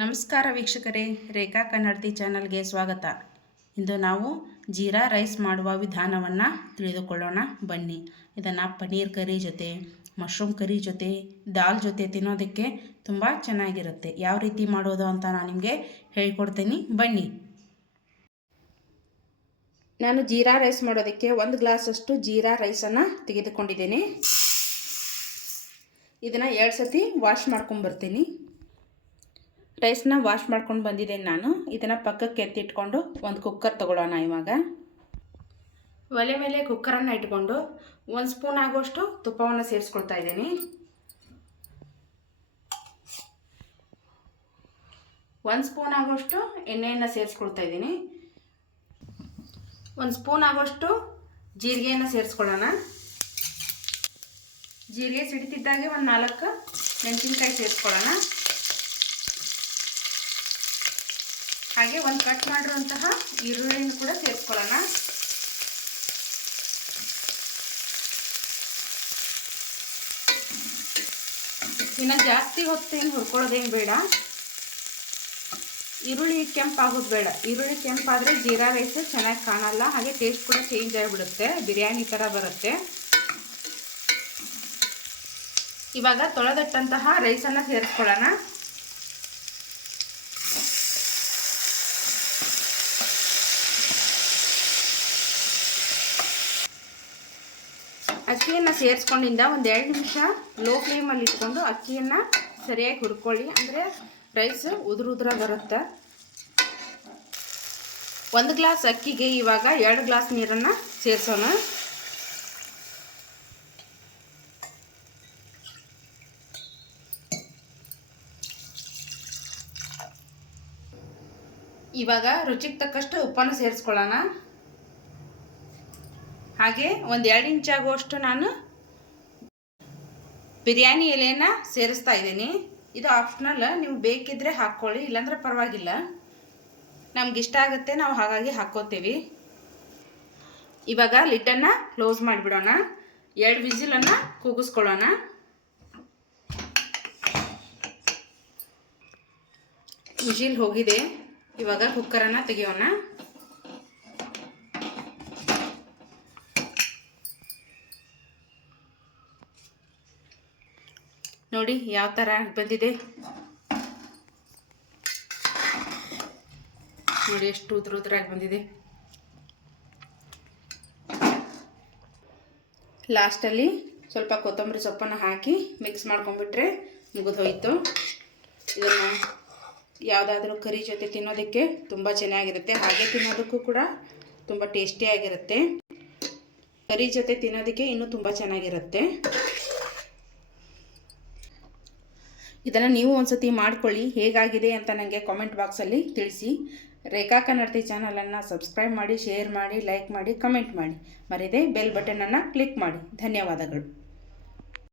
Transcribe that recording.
ನಮಸ್ಕಾರ ವೀಕ್ಷಕರೇ, ರೇಖಾ ಕನ್ನಡತಿ ಚಾನಲ್ಗೆ ಸ್ವಾಗತ. ಇಂದು ನಾವು ಜೀರಾ ರೈಸ್ ಮಾಡುವ ವಿಧಾನವನ್ನು ತಿಳಿದುಕೊಳ್ಳೋಣ ಬನ್ನಿ. ಇದನ್ನು ಪನ್ನೀರ್ ಕರಿ ಜೊತೆ, ಮಶ್ರೂಮ್ ಕರಿ ಜೊತೆ, ದಾಲ್ ಜೊತೆ ತಿನ್ನೋದಕ್ಕೆ ತುಂಬ ಚೆನ್ನಾಗಿರುತ್ತೆ. ಯಾವ ರೀತಿ ಮಾಡೋದು ಅಂತ ನಾನು ನಿಮಗೆ ಹೇಳ್ಕೊಡ್ತೀನಿ ಬನ್ನಿ. ನಾನು ಜೀರಾ ರೈಸ್ ಮಾಡೋದಕ್ಕೆ 1 ಗ್ಲಾಸಷ್ಟು ಜೀರಾ ರೈಸನ್ನು ತೆಗೆದುಕೊಂಡಿದ್ದೇನೆ. ಇದನ್ನು 2 ಸತಿ ವಾಶ್ ಮಾಡ್ಕೊಂಬರ್ತೀನಿ. ರೈಸ್ನ ವಾಶ್ ಮಾಡ್ಕೊಂಡು ಬಂದಿದ್ದೇನೆ ನಾನು. ಇದನ್ನು ಪಕ್ಕಕ್ಕೆ ಎತ್ತಿಟ್ಕೊಂಡು ಒಂದು ಕುಕ್ಕರ್ ತೊಗೊಳ್ಳೋಣ. ಇವಾಗ ಒಲೆ ಮೇಲೆ ಕುಕ್ಕರನ್ನು ಇಟ್ಕೊಂಡು 1 ಸ್ಪೂನ್ ಆಗುವಷ್ಟು ತುಪ್ಪವನ್ನು ಸೇರಿಸ್ಕೊಳ್ತಾ ಇದ್ದೀನಿ. 1 ಸ್ಪೂನ್ ಆಗುವಷ್ಟು ಎಣ್ಣೆಯನ್ನು ಸೇರಿಸ್ಕೊಳ್ತಾ ಇದ್ದೀನಿ. 1 ಸ್ಪೂನ್ ಆಗುವಷ್ಟು ಜೀರಿಗೆಯನ್ನು ಸೇರಿಸ್ಕೊಳ್ಳೋಣ. ಜೀರಿಗೆ ಸಿಡಿತಿದ್ದಾಗೆ 4 ಮೆಣಸಿನಕಾಯಿ ಸೇರಿಸ್ಕೊಳ್ಳೋಣ. ಹಾಗೆ 1 ಕಟ್ ಮಾಡಿರುವಂತಹ ಈರುಳ್ಳಿಯನ್ನು ಕೂಡ ಸೇರಿಸ್ಕೊಳ್ಳೋಣ. ಇನ್ನು ಜಾಸ್ತಿ ಹೊತ್ತೇನು ಹುರ್ಕೊಳ್ಳೋದೇನು ಬೇಡ. ಈರುಳ್ಳಿ ಕೆಂಪಾಗೋದು ಬೇಡ. ಈರುಳ್ಳಿ ಕೆಂಪಾದರೆ ಜೀರಾ ರೈಸ್ ಚೆನ್ನಾಗಿ ಕಾಣಲ್ಲ, ಹಾಗೆ ಟೇಸ್ಟ್ ಕೂಡ ಚೇಂಜ್ ಆಗಿಬಿಡುತ್ತೆ, ಬಿರಿಯಾನಿ ಥರ ಬರುತ್ತೆ. ಇವಾಗ ತೊಳೆದಿಟ್ಟಂತಹ ರೈಸನ್ನು ಸೇರಿಸ್ಕೊಳ್ಳೋಣ. ಅಕ್ಕಿಯನ್ನು ಸೇರಿಸ್ಕೊಂಡಿಂದ 1-2 ನಿಮಿಷ ಲೋ ಫ್ಲೇಮಲ್ಲಿ ಇಟ್ಕೊಂಡು ಅಕ್ಕಿಯನ್ನು ಸರಿಯಾಗಿ ಹುರ್ಕೊಳ್ಳಿ. ಅಂದರೆ ರೈಸ್ ಉದುರ ಬರುತ್ತೆ. 1 ಗ್ಲಾಸ್ ಅಕ್ಕಿಗೆ ಇವಾಗ 2 ಗ್ಲಾಸ್ ನೀರನ್ನು ಸೇರಿಸೋಣ. ಇವಾಗ ರುಚಿಗೆ ತಕ್ಕಷ್ಟು ಉಪ್ಪನ್ನು ಸೇರಿಸ್ಕೊಳ್ಳೋಣ. ಹಾಗೆ 1-2 ಇಂಚ್ ಆಗುವಷ್ಟು ನಾನು ಬಿರಿಯಾನಿ ಎಲೆಯನ್ನು ಸೇರಿಸ್ತಾ ಇದ್ದೀನಿ. ಇದು ಆಪ್ಷನಲ್, ನೀವು ಬೇಕಿದ್ದರೆ ಹಾಕ್ಕೊಳ್ಳಿ, ಇಲ್ಲಾಂದ್ರೆ ಪರವಾಗಿಲ್ಲ. ನಮ್ಗೆ ಇಷ್ಟ ಆಗುತ್ತೆ, ನಾವು ಹಾಗಾಗಿ ಹಾಕ್ಕೋತೀವಿ. ಇವಾಗ ಲಿಡ್ಡನ್ನು ಕ್ಲೋಸ್ ಮಾಡಿಬಿಡೋಣ. 2 ವಿಸಿಲನ್ನು ಕೂಗಿಸ್ಕೊಳ್ಳೋಣ. ವಿಸಿಲ್ ಹೋಗಿದೆ. ಇವಾಗ ಕುಕ್ಕರನ್ನು ತೆಗೆಯೋಣ. ನೋಡಿ ಯಾವ ಥರ ಬಂದಿದೆ. ನೋಡಿ ಎಷ್ಟು ಉದುರಾಗಿ ಬಂದಿದೆ. ಲಾಸ್ಟಲ್ಲಿ ಸ್ವಲ್ಪ ಕೊತ್ತಂಬರಿ ಸೊಪ್ಪನ್ನು ಹಾಕಿ ಮಿಕ್ಸ್ ಮಾಡ್ಕೊಂಡ್ಬಿಟ್ರೆ ಮುಗಿದು ಹೋಯಿತು. ಇದನ್ನು ಯಾವುದಾದ್ರೂ ಕರಿ ಜೊತೆ ತಿನ್ನೋದಕ್ಕೆ ತುಂಬ ಚೆನ್ನಾಗಿರುತ್ತೆ. ಹಾಗೆ ತಿನ್ನೋದಕ್ಕೂ ಕೂಡ ತುಂಬ ಟೇಸ್ಟಿಯಾಗಿರುತ್ತೆ. ಕರಿ ಜೊತೆ ತಿನ್ನೋದಕ್ಕೆ ಇನ್ನೂ ತುಂಬ ಚೆನ್ನಾಗಿರುತ್ತೆ. ಇದನ್ನು ನೀವು ಒಂದ್ಸತಿ ಮಾಡ್ಕೊಳ್ಳಿ, ಹೇಗಾಗಿದೆ ಅಂತ ನನಗೆ ಕಾಮೆಂಟ್ ಬಾಕ್ಸಲ್ಲಿ ತಿಳಿಸಿ. ರೇಖಾ ಕನ್ನಡತಿ ಚಾನಲನ್ನು ಸಬ್ಸ್ಕ್ರೈಬ್ ಮಾಡಿ, ಶೇರ್ ಮಾಡಿ, ಲೈಕ್ ಮಾಡಿ, ಕಮೆಂಟ್ ಮಾಡಿ. ಮರೆಯದೆ ಬೆಲ್ ಬಟನನ್ನು ಕ್ಲಿಕ್ ಮಾಡಿ. ಧನ್ಯವಾದಗಳು.